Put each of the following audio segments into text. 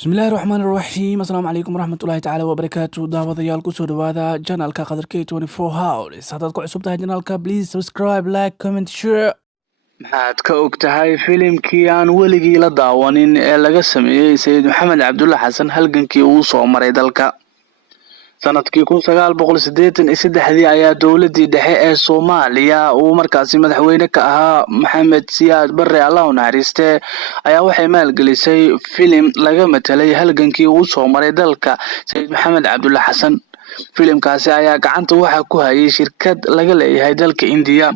بسم الله الرحمن الرحيم السلام عليكم ورحمة الله تعالى وبركاته داوديال kusoo dhawaada channelka qadarkey 24 hours haddaad ku cusub tahay channelka please subscribe like comment share maxaad ka og tahay filimkii aan weligii la daawanin ee laga sameeyey sayid maxamed cabdulla xasan halgankii uu soo maray dalka sanadkii 1983 ayaa dowladii dhexe ee Soomaaliya uu markaasi madaxweyne ka ahaa Maxamed Siyaad Barre Allah u naxariistay ayaa waxay maalgelisay filim laga metelay halgankii uu soo maray dalka sayid maxamed cabdulla xasan filimkaasi ayaa gacanta waxa ku hayay shirkad laga leeyahay dalka India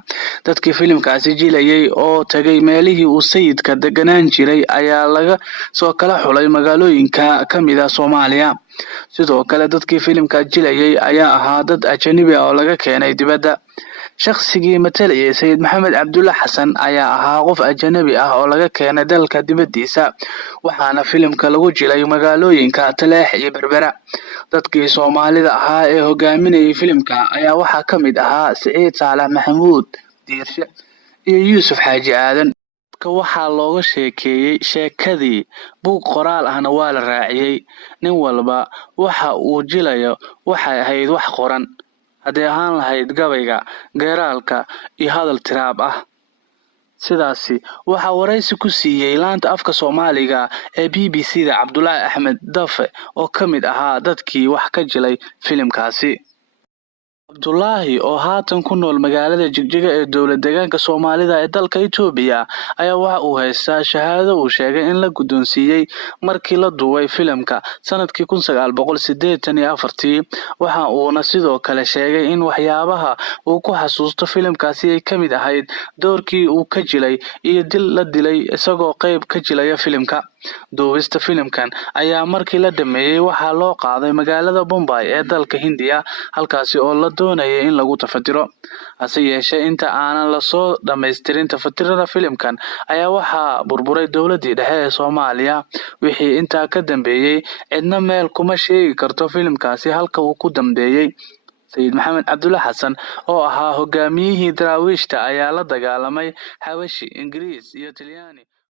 dadkii filimkaasi jilayay oo tagay meelihii uu sayidka deganaan jiray ayaa laga soo kala xulay magaalooyinka kamid ah Soomaaliya sidoo kale dadkii filimka jilayay ayaa ahaa dad ajnabi ah oo laga keenay dibadda shakhsigii metelay sayid maxamed cabdulla xasan ayaa ahaa qof ajnabi ah oo laga keenay dalka dibadiisa waxaana filimka lagu jilay magaalooyinka Taleex iyo Berbera dadkii Soomaalida ahaa ee hogaaminayay filimka ayaa waxa kamid ahaa Saciid Saalax Maxamuud Diirshe iyo Yuusuf Xaaji Aadan waxaa looga sheekeeyay sheekadii buug qoraal ahna waa la raaciyay nin walba waxa uu jilayo waxay ahayd wax qoran haddii ahaan lahayd gabayga geeraalka iyo hadal tiraab ah sidaasi waxa waraysi ku siiyay laanta afka Soomaaliga ee BBC-da Cabdullaahi Axmed Dafe oo kamid ahaa dadkii wax ka jilay filimkaasi Abdullaahi oo haatan ku nool magaalada Jigjiga ee dowlad deegaanka Soomaalida ee dalka Itoobiya ayaa waxa uu haystaa shahaado uu sheegay in la guddoonsiiyay markii la duubay filimka sanadkii 1984 waxa uuna sidoo kale sheegay in waxyaabaha uu ku xasuusto filimkaasi ay kamid ahayd doorkii uu ka jilay iyo dil la dilay isagoo qayb ka jilaya filimka duubista filimkan ayaa markii la dhameeyay waxa loo qaaday magaalada Bombay ee dalka Hindiya halkaasi oo la doonayay in lagu tafadiro hase yeeshee inta aanan la soo dhameystirin tafatirada filimkan ayaa waxa burburay dowladii dhexe ee Soomaaliya wixii inta ka dambeeyay cidna meel kuma sheegi karto filimkaasi halka uu ku dambeeyay sayid maxamed cabdulla xasan oo ahaa hogaamiyihii daraawiishta ayaa la dagaalamay Xabashi Ingiriis iyo Talyaani